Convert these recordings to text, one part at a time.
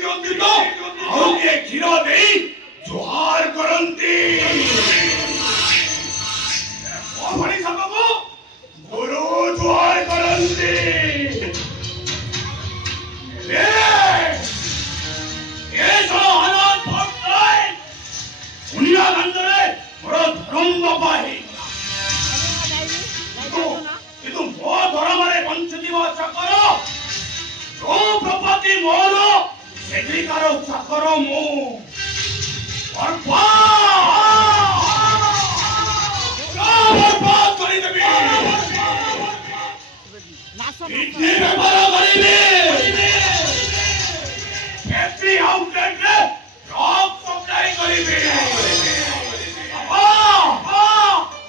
ଦିଅନ୍ତି ତ ଆଉ ଟିକେ କ୍ଷୀର ଦେଇ ଜୁହାର କରନ୍ତି। ଭଳି ସାଙ୍ଗକୁ ଗୁରୁ ଜୁହାର କରନ୍ତି। ଦୁନିଆ ଦାଣ୍ଡରେ ମୋର ଧର୍ମ ବାପା ହେଇଗଲା, କିନ୍ତୁ ମୋ ଧର୍ମରେ ବଞ୍ଚୁଥିବା ଚାକର ଯୋଉ ପ୍ରପତି ମୋର ସେଠିକାର ଚାକର ମୁଁ। କରିଦେବି, ବେପାର କରିବି, ଫ୍ୟାକ୍ଟ୍ରି ଆଉଟଲେଟରେ ଟ୍ରକ୍ ସପ୍ଲାଇ କରିବି।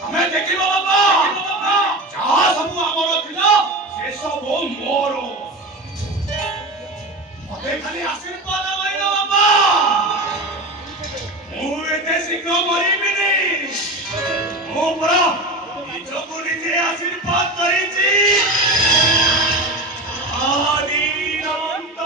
ଆମେ ଦେଖିବ ବାବା, ଯାହା ସବୁ ଆମର ଥିଲା ସେ ସବୁ ମୋର। ମତେ ଖାଲି ଆଶୀର୍ବାଦ ମାଇଲ ବାବା, ମୁଁ ଏତେ ଶୀଘ୍ର ମରିବିନି। ମୁଁ ପରା ନିଜକୁ ନିଜେ ଆଶୀର୍ବାଦ କରିଛି। ଆଦିରନ୍ତ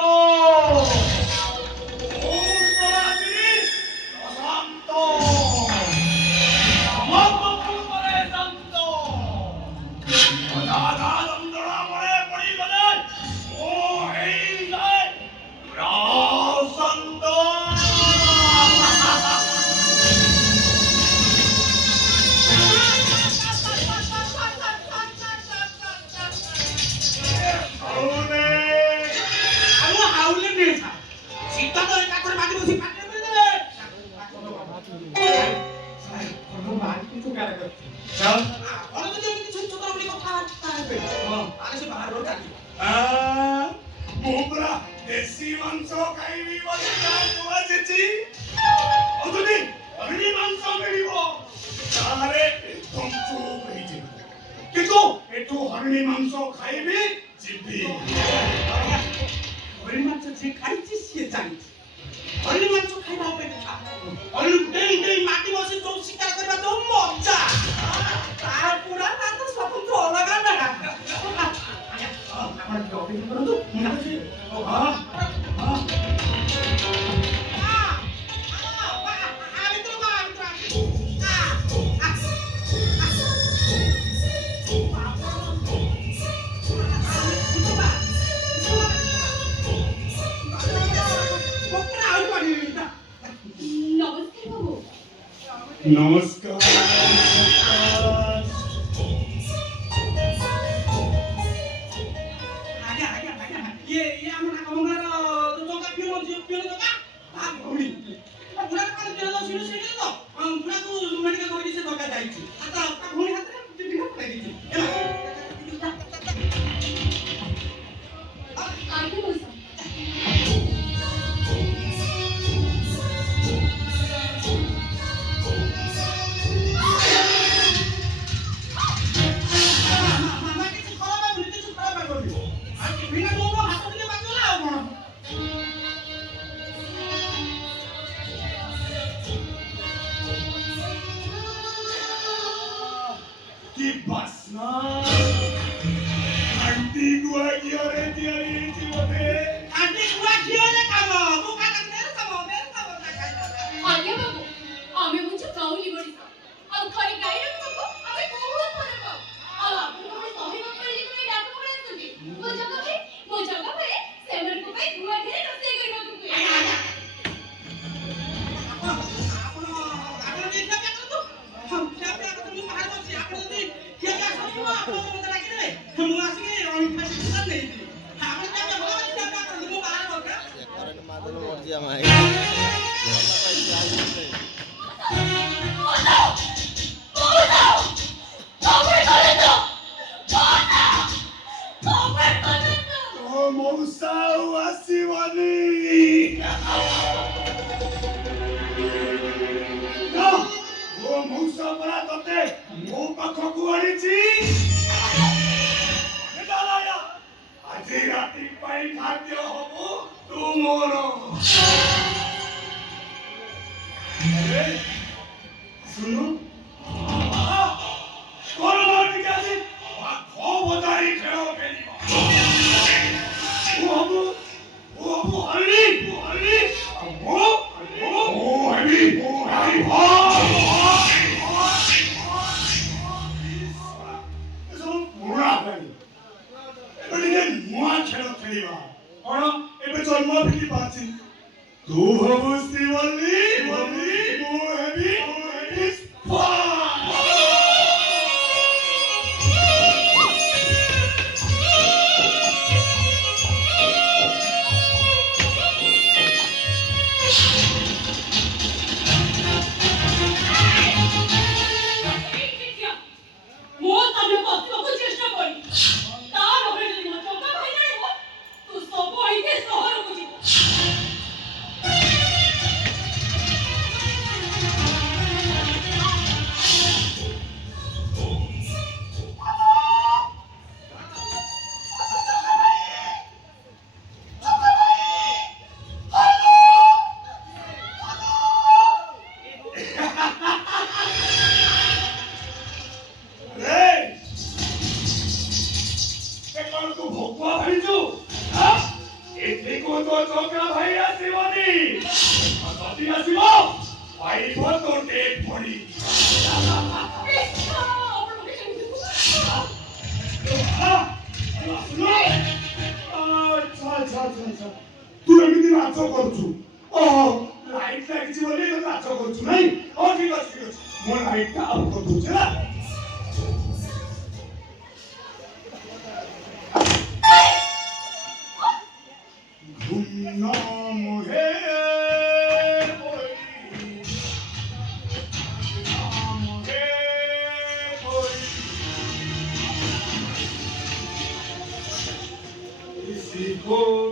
ଦେଶୀ ମାଂସ ଖାଇବି ବୋଲି କୁହାଯାଇଛି। ଯଦି ହରିଣୀ ମାଂସ ମିଳିବ ତାହେଲେ ଚୁପ୍ ହେଇଯିବ, କିନ୍ତୁ ଏଠୁ ହରିଣୀ ମାଂସ ଖାଇବି ଯିବି। ହରିଣୀ ମାଂସ ଯିଏ ଖାଇଛି ସିଏ ଜାଣିଛି। ହରିଣୀ ମାଂସ ଖାଇବା ଅପେକ୍ଷା ହରିଣୀ ଡେଇଁ ଡେଇଁ ମାଟି ବସି ଯୋଉ ଶିକାର କରିବା ଯୋଉ ମଜା, ତାର ପୁରା ତାର ସ୍ୱତନ୍ତ୍ର ଅଲଗା ନା। ଆପଣ ଟିକେ ଅପେକ୍ଷା କରନ୍ତୁ, ମୁଁ ଯାଉଛି। নমস্কার। शुभमुस्ती वल्ली वल्ली मोहबी पुष्पा तू एमती नाच करू लाइट लगी बोली नाच करू नहीं ठीक अच्छे मो लाइट ऑफ कर दूचे ना घूमना मोहे को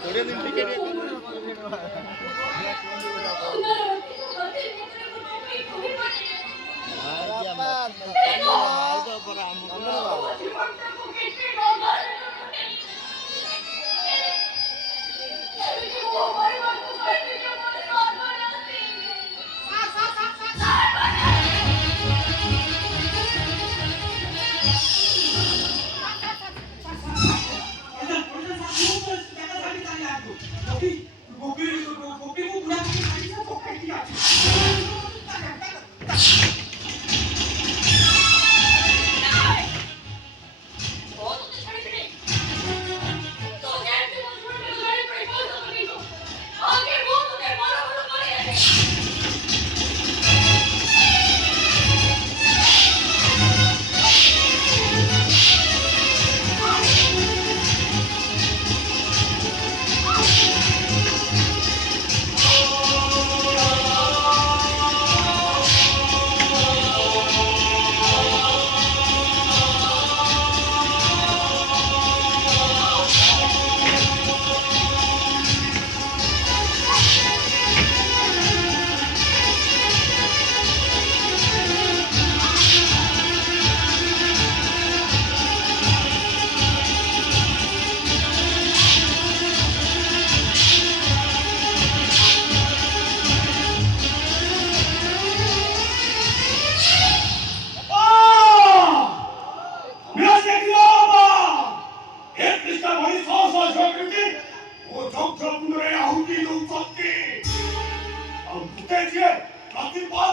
थोड़े दिन टिकट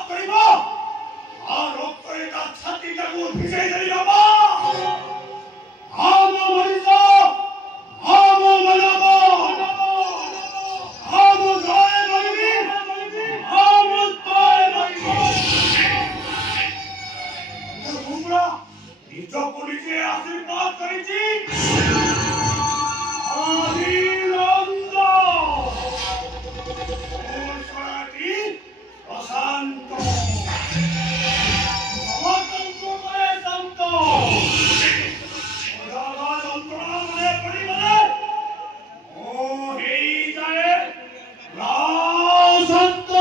কৰিব আৰু ৰক্তৰে তাৰ ছাতিটাকো ভিজাই ধৰি ল'ব আম মৰিব আম মনাব আম জয় মৰিবি আম জয় মৰিবি তোমরা নিজ পুলিশে আশীর্বাদ করেছি আদিনন্দ সরাটি প্রশান্ত অবতন্ত্র করে শান্ত অজাগা যন্ত্রণা মনে পরিমাণে ও এই যায় রাও সত্য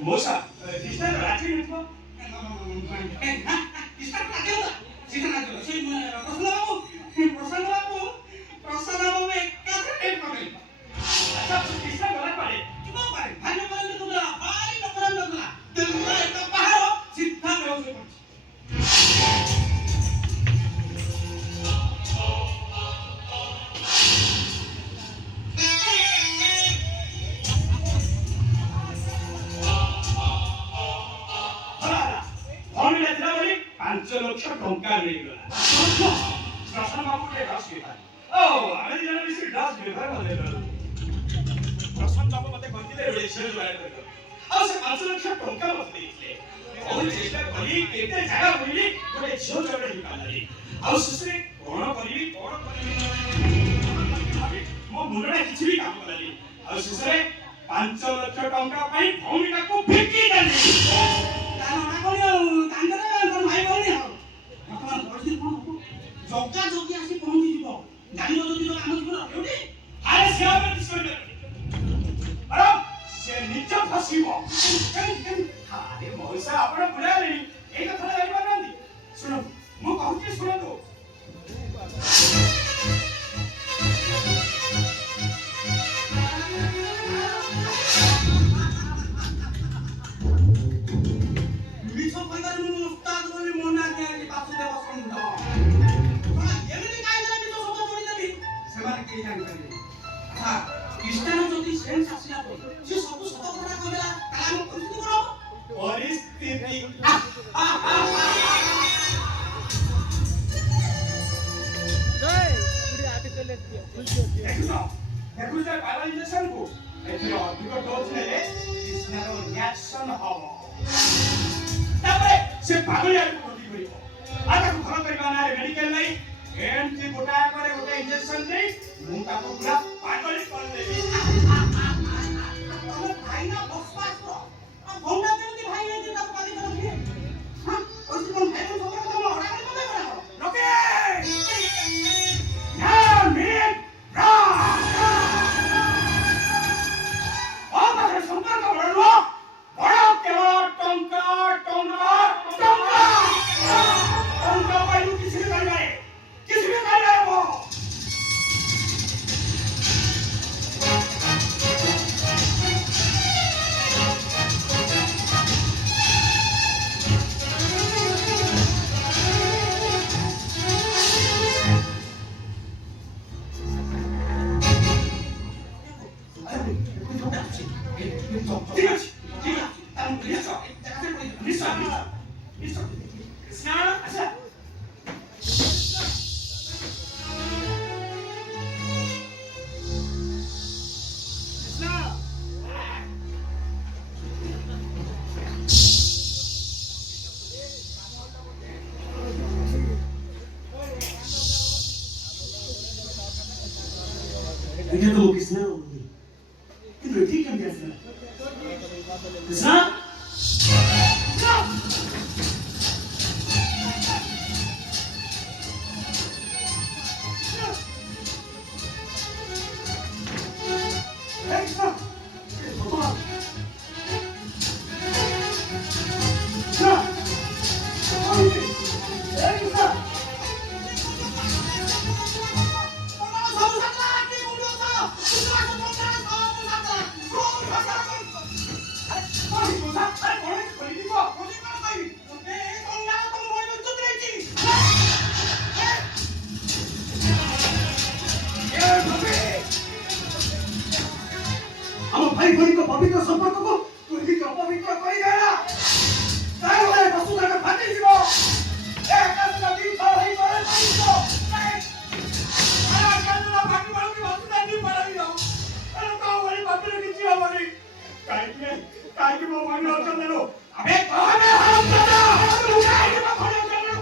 Moça, está latindo, pô? Dia tu Krishna. Itu dia kan biasa. Krishna. ଆମ ଭାଇ ଭଉଣୀଙ୍କ ପବିତ୍ର ସମ୍ପର୍କକୁ ତୁ ଏମିତି ଅପବିତ୍ର କରିଦେଲା। ତାହେଲେ ବସୁଧାର ଫାଟିଯିବ। ଏ ଆକାଶର ଦିଥର ହେଇ ତଳେ ପଡ଼ିଯିବ। କାହିଁକି ମୋ ଭଉଣୀ ଅଛନ୍ତି ଆମେ କହବେ କାହିଁକି ମୋ ଭଉଣୀ ଅଛନ୍ତି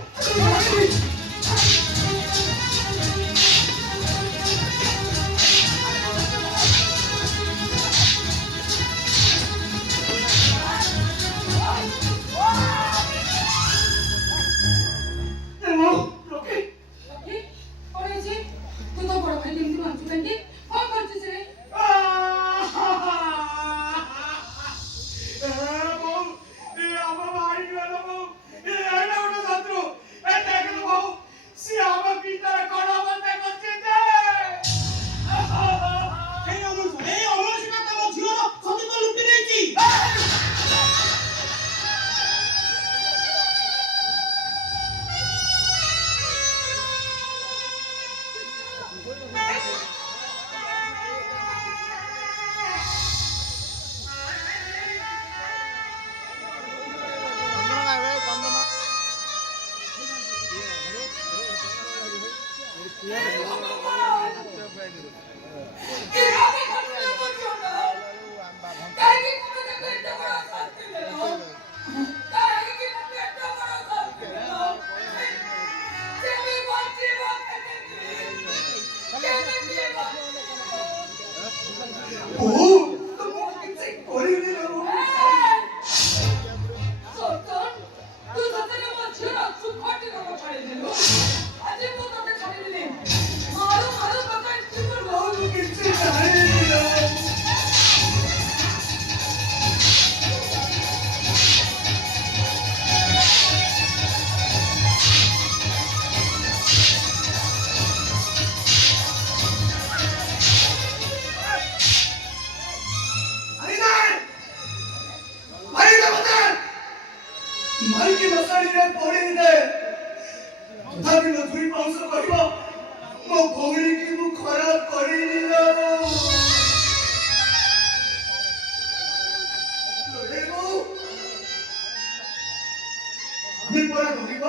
ମାଇକି ମଶାଣିରେ ପଡ଼ିଲେ ତଥାପି ମଧୁରୀ ପାଉଁଶ କହିବ ମୋ ଭଉଣୀକି ମୁଁ ଖରାପ କରିନି ଆମେ ପରା ରହିବ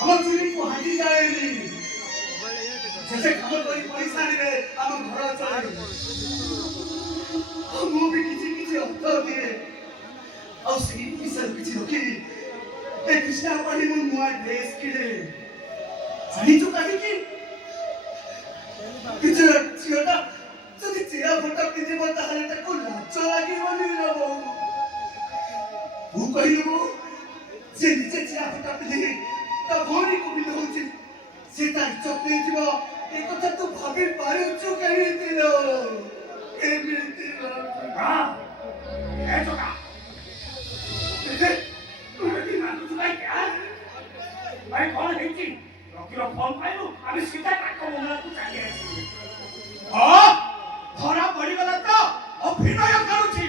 ଆମ ଚୁଲିକୁ ହାଣ୍ଡି ଯାଏନି ଯେତେ କାମ କରି ପଇସା ଆଣିବେ ଆମ ଘର ଚଳିବ ମୁଁ ବି କିଛି କିଛି ଅର୍ଥ ଦିଏ ଆଉ ସେଇ ପଇସାରୁ କିଛି ରଖି ଏ କୃଷ୍ଣା ପାଇଁ ମୁଁ ନୂଆ ଡ୍ରେସ୍ କିଣେ ଜାଣିଛୁ କାହିଁକି ଝିଅଟା ଯଦି ଚିରା ଫଟା ପିନ୍ଧିବ ତାହେଲେ ତାକୁ ଲାଜ ଲାଗିବନି ତୁ କହିଲୁ ଯେ ନିଜେ ଚିରା ଫଟା ପିନ୍ଧି ତା ଭଉଣୀକୁ ପିନ୍ଧଉଛି ସେ ତା ଇଜ୍ଜତ ନେଇଯିବ ଏ କଥା ତୁ ଭାବି ପାରୁଛୁ କେମିତି ଭାଇ କଣ ହେଇଛି ରକିର ଫୋନ ପାଇଲୁ ଆମେ ସିଧା ତାଙ୍କ ମଙ୍ଗଳକୁ ଚାଲି ଆସିଲୁ ଧରା ପଡିଗଲା ତ ଅଭିନୟ କରୁଛି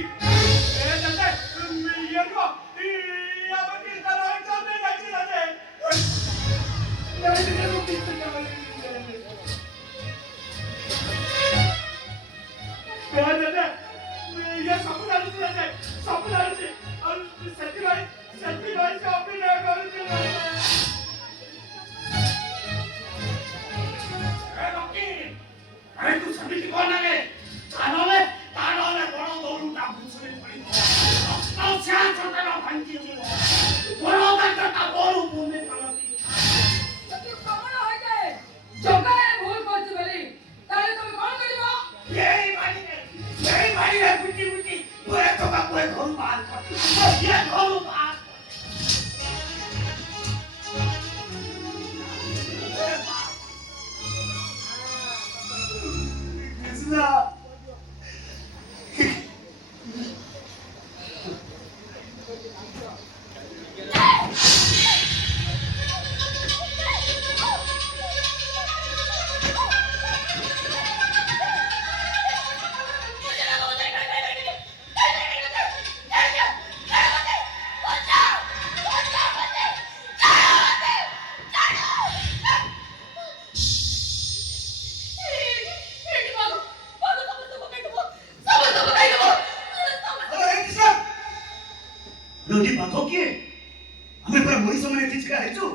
ମୁଣ୍ଡଟି ବାଘ କିଏ? ଆମେ ପରା ମଣିଷ ମାନେ ଏଠି ଛିଡ଼ା ହେଇଛୁ।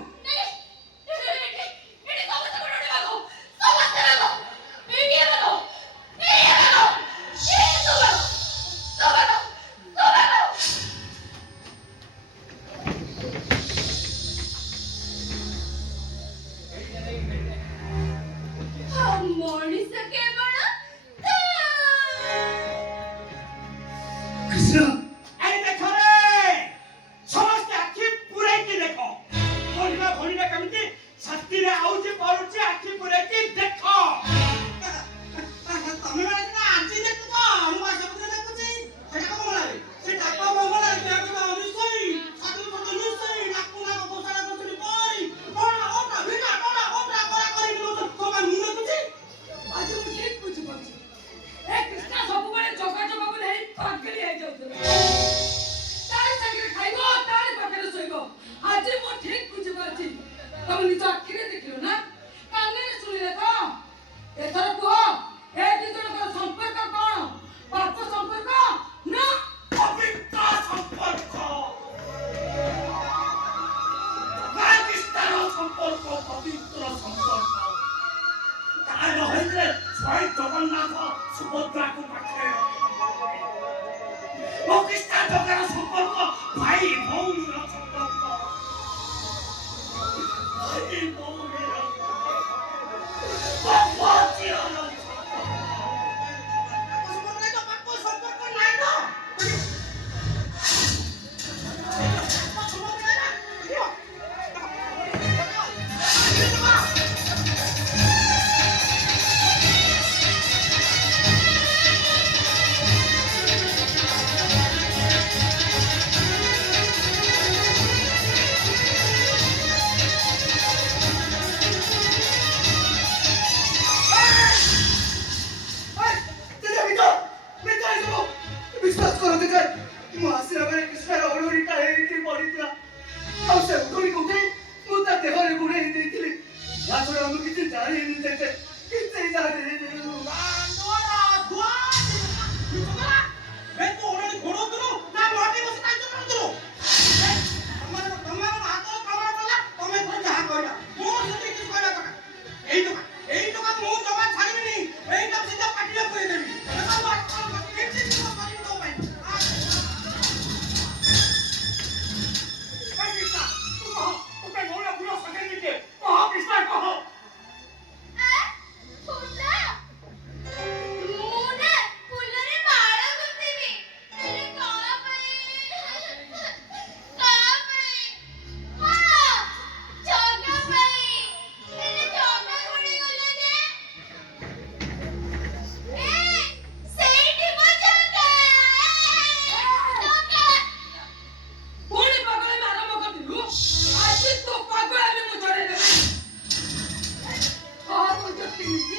କୃଷ୍ଣ এই দেখো রে ସମସ୍ତେ ଆଖି ପୁରେଇକି ଦେଖ ମହିମା ଭଣିଟା କେମିତି ଛାତିରେ ଆଉଜି ପଡୁଛି ଆଖି ପୁରେଇକି ଦେଖ ତମେ ମାନେ ସିନା ଆଜି ଦେଖୁଛ ମୁଁ ସବୁଦିନ ଦେଖୁଛି ସେଟା କଣ ମଲାରେ ସେ ଡାକ ମଙ୍ଗଳାରେ ଦେହକୁ ଅନୁସରି ସାଧୁ ସତ ଅନୁସରି ନାକୁ ନାକ ବସାରା ବସରି ପରି କଣ ଓଟା ଭିନା କଣ ଓଟା କରା କରି ଦଉଛ ତମେ ମୁଁ ଦେଖୁଛି ଆଜି ମୁଁ ଠିକ ବୁଝିପାରୁଛି ଏ କୃଷ୍ଣ ସବୁବେଳେ ଯୋଗାଯୋଗ ବୋଲି ହେଇ ପାଗଳି ହେଇଯାଉଥିଲା ତାରି ସାଙ୍ଗରେ ଖାଇବ ତାରି ପାଖରେ ଶୋଇବ ଆଜି ମୁଁ ଠିକ ବୁଝିପାରୁଛି ତମେ ନିଜ ଆଖିରେ ଦେଖିଲ ନା କାନରେ ଶୁଣିଲେ ତ ଏଥର କୁହ ଏ ଦି ଜଣଙ୍କର ସମ୍ପର୍କ କଣ ପାପ ସମ୍ପର୍କ ନା ପବିତ୍ର ସମ୍ପର୍କ ପାକିସ୍ତାନ ସମ୍ପର୍କ ପବିତ୍ର ସମ୍ପର୍କ ତା ନହେଲେ ସ୍ୱୟଂ ଜଗନ୍ନାଥ ସୁଭଦ୍ରାକୁ ପାଖରେ ପାକିସ୍ତାନ ଜଗାର ସମ୍ପର୍କ ଭାଇ ଭଉଣୀର ସମ୍ପର୍କ ଭାଇ ଭଉଣୀର ବାପ ଝିଅର ପାପ ସମ୍ପର୍କ ନାହିଁ ତ ବିଶ୍ୱାସ କରନ୍ତୁ ଯେ ମୁଁ ଆସିଲା ବେଳେ କୃଷ୍ଣର ଅଡୋରି କାଳେ ହେଇକି ପଡ଼ିଥିଲା ଆଉ ସେ ଅଡୋରିକୁ ଉଠେଇ ମୁଁ ତା ଦେହରେ ଗୁଡ଼େଇ ଦେଇଥିଲି ୟା ଛଡ଼ା ମୁଁ କିଛି ଜାଣିନି ଯେ କିଛି ଜାଣିନି ପୁଣି ପାଗଳ ଆରମ୍ଭ କରିଥିଲୁ ଆଜି ତୋ ପାଗଳ ଆମେ ମୁଁ ଚଢେଇଦେବି କହ ତୋ ଯୁକ୍ତି ନେଇକି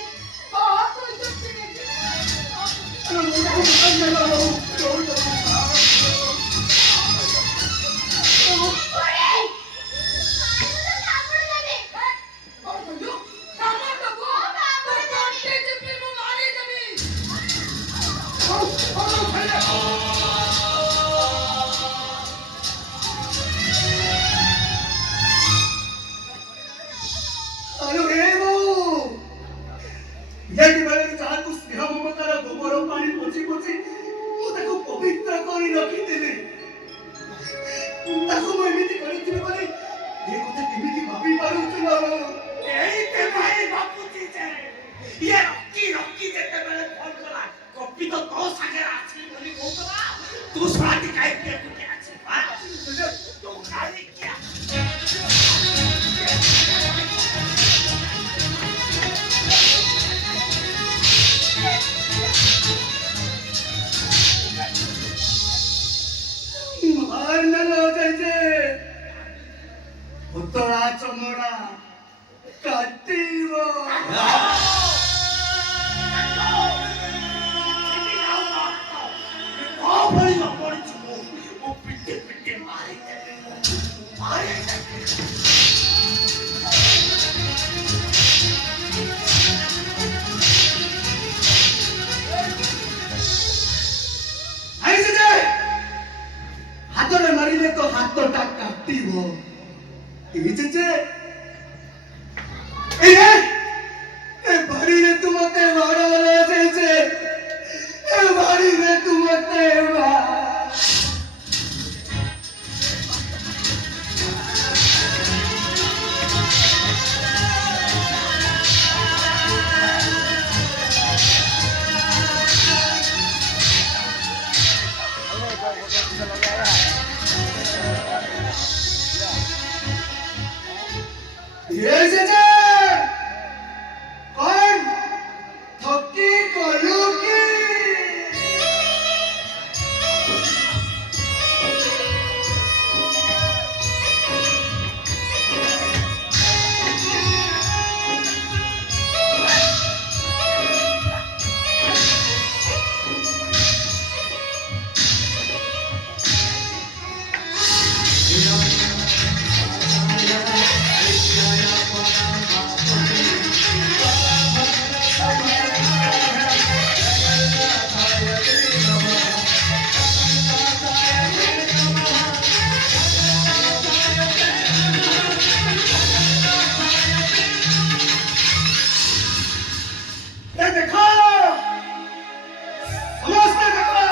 କହ ତୋ ଯୁକ୍ତି ନେଇକି କଣ କହିଲୁ କାମ ଦବୁ ତୋ ତଣ୍ଟି ଚିପି ମୁଁ ମାରିଦେବି ଆଲୋ ହେ ବୋଉ ଯେତେବେଳେ ଯାହାକୁ ସ୍ନେହ ମମତାର ଗୋବର ପାଣି ପୋଛି ପୋଛି ମୁଁ ତାକୁ ପବିତ୍ର କରି ରଖିଥିଲି ତାକୁ ମୁଁ ଏମିତି କରିଥିଲି ବୋଲି ଏ କଥା କେମିତି ଭାବି ପାରୁଛୁ ନା এইতে ভাই বাপুজি যে ইয়ে রকি যেতেবেলে ফোন কলা কপি তো তো সাগরে আছে বলি কৌতলা তু সরাটি কাইতে কুকে আছে তো খালি কি ଉତ୍ତରା ଚମଡ଼ା କାଟିବ ଭଳି ନ ପଡ଼ିଛୁ ମୁଁ ପିଟି ପିଟି ମାରିଦେବି ହାତରେ ମାରିଲେ ତ ହାତଟା କାଟିବ। ଏ ଜେଜେ ଏ ବାଡ଼ିରେ ତୁ ମତେ ମାରଲେ ଜେଜେ, ଏ ବାଡ଼ିରେ ତୁ ମତେ ମାର। ये जैसे कौन थकी कोलू की देखो समझते देखो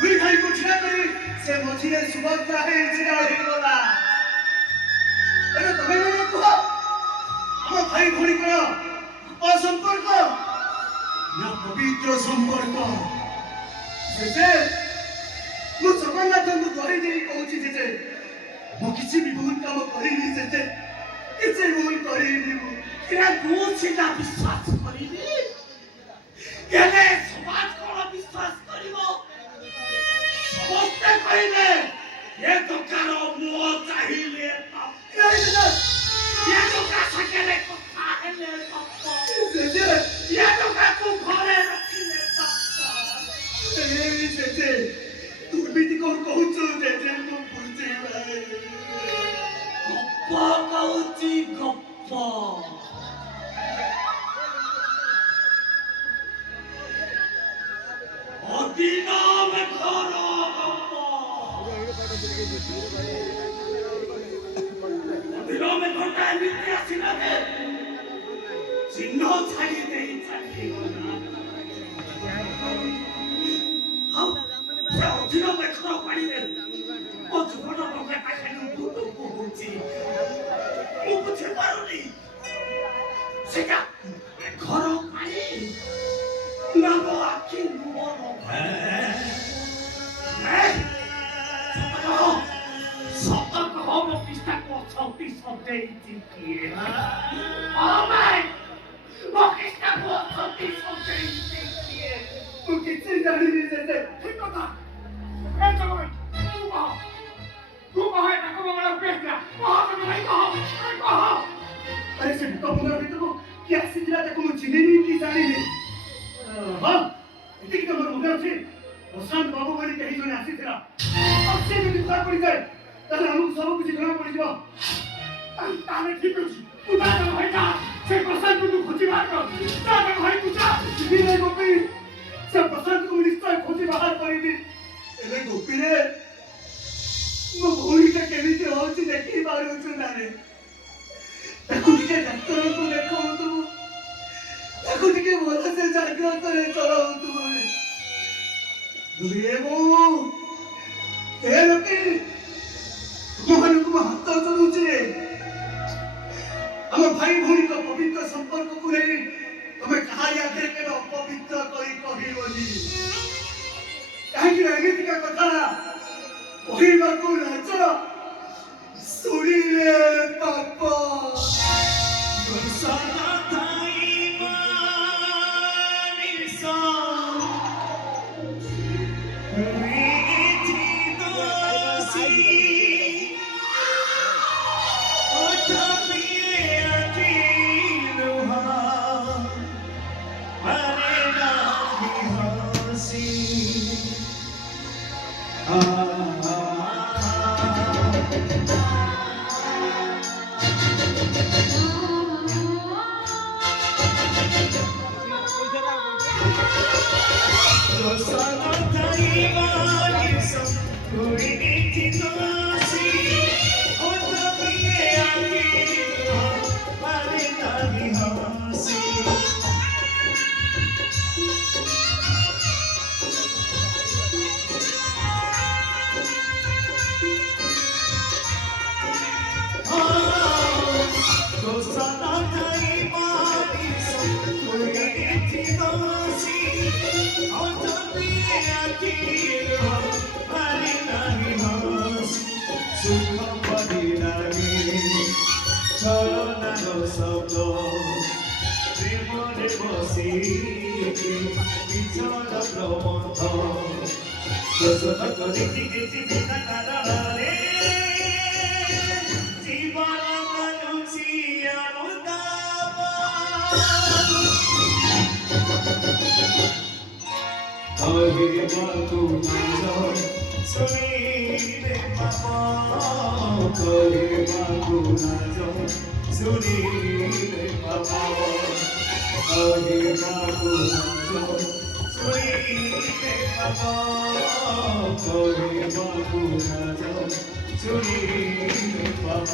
दुई भाई कुछ ना करी से मझिरे सुभद्रा है छिड़ा होई गला। अरे तमे माने कुह हम भाई भोड़ी कर असंपर्क ना पवित्र संपर्क से मु जगन्नाथ को धरी देई कहूची जे मु किछि भी भूल काम करिनी जे किछि भूल करिनी मु এরা গোছিটা বিশ্বাস করিবি এনে সমাজ কোন বিশ্বাস করিব সমস্তে কইলে এ দোকান মুহ চাহিলে পাপ এ দোকান সাকেলে কথা হেলে পাপ এ দোকান কো ঘরে রাখিলে পাপ এই জেজে তুই বিটি কোন কହୁଛୁ জেজে মু বুঝি ভাই গপ্প কହୁছি গপ্প অদিনাম ঘর গপ্প অদিনাম ঘরটা এমনি আসিলা যে চিহ্ন ছাড়ি দেই চাকি হাউ সে অদিনাম ঘর পাড়িলে ও জীবন টঙ্কা খালি দুটো পৌঁছি ও বুঝে পারুনি সেটা ঘর পাড়ি নাম আখি নুবন সতর্ক হব পৃষ্ঠা পছন্তি শব্দে জিতিয়ে আমায় পৃষ্ঠা পছন্তি শব্দে জিতিয়ে মু কিছু জানিনি জেজে ঠিক কথা এই জগৎ তু কহ তাকে মঙ্গল পেছনা কহ তুমি ভাই কহ আরে সে তো মনে ভিতরକୁ কি আসিଥିଲା তাକୁ মু চিনিনি কি জানিনি। ହଁ ଏତିକି ତ ମୋର ମନେ ଅଛି ପ୍ରଶାନ୍ତ ବାବୁ ବୋଲି କେହି ଜଣେ ଆସିଥିଲା ଆଉ ସେ ଯଦି ଧରା ପଡ଼ିଯାଏ ତାହେଲେ ଆମକୁ ସବୁ କିଛି ଜଣା ପଡ଼ିଯିବ। ତାହେଲେ ଠିକ ଅଛି ତୁ ତା ଭାଇ ଯା ସେ ପ୍ରଶାନ୍ତକୁ ତୁ ଖୋଜି ବାହାର କର ତା ଭାଇ ତୁ ଯା ଯିବି ରେ ଗୋପୀ ସେ ପ୍ରଶାନ୍ତକୁ ମୁଁ ନିଶ୍ଚୟ ଖୋଜି ବାହାର କରିବି। ହେଲେ ଗୋପୀରେ ମୋ ଭଉଣୀଟା କେମିତି ହଉଛି ଦେଖି ପାରୁଛୁ ନା ରେ ତାକୁ ଟିକେ ଡାକ୍ତରଙ୍କୁ ଦେଖାଉଥିବୁ ତାକୁ ଟିକେ ଭଲସେ ଜାଗ୍ରତରେ ଚଳାଉଥିବୁ ରେ ଦୁରିଏ ବୋଉ ହେ ଲୋକେ ତୁମମାନଙ୍କୁ ମୁଁ ହାତ ଯୋଡୁଛି ରେ ଆମ ଭାଇ ଭଉଣୀଙ୍କ ପବିତ୍ର ସମ୍ପର୍କକୁ ନେଇ ତମେ କାହାରି ଆଗରେ କେବେ ଅପବିତ୍ର କରି କହିବନି କାହିଁକି ନା ଏମିତିକା କଥା କହିବାକୁ ଲାଜ ଶୁଣିଲେ ପାପ। চল প্রবন্ধ দশরথ লিখিছি বিনা কারণে জীবন মানুষি অনুতাপ କହିବାକୁ ନାଜ ଶୁଣିଲେ ପାପ କହିବାକୁ ନାଜ ଶୁଣିଲେ ପାପ କହିବାକୁ ନାଜ ଶୁଣିଲେ ପାପ କହିବାକୁ ନାଜ ଶୁଣିଲେ ପାପ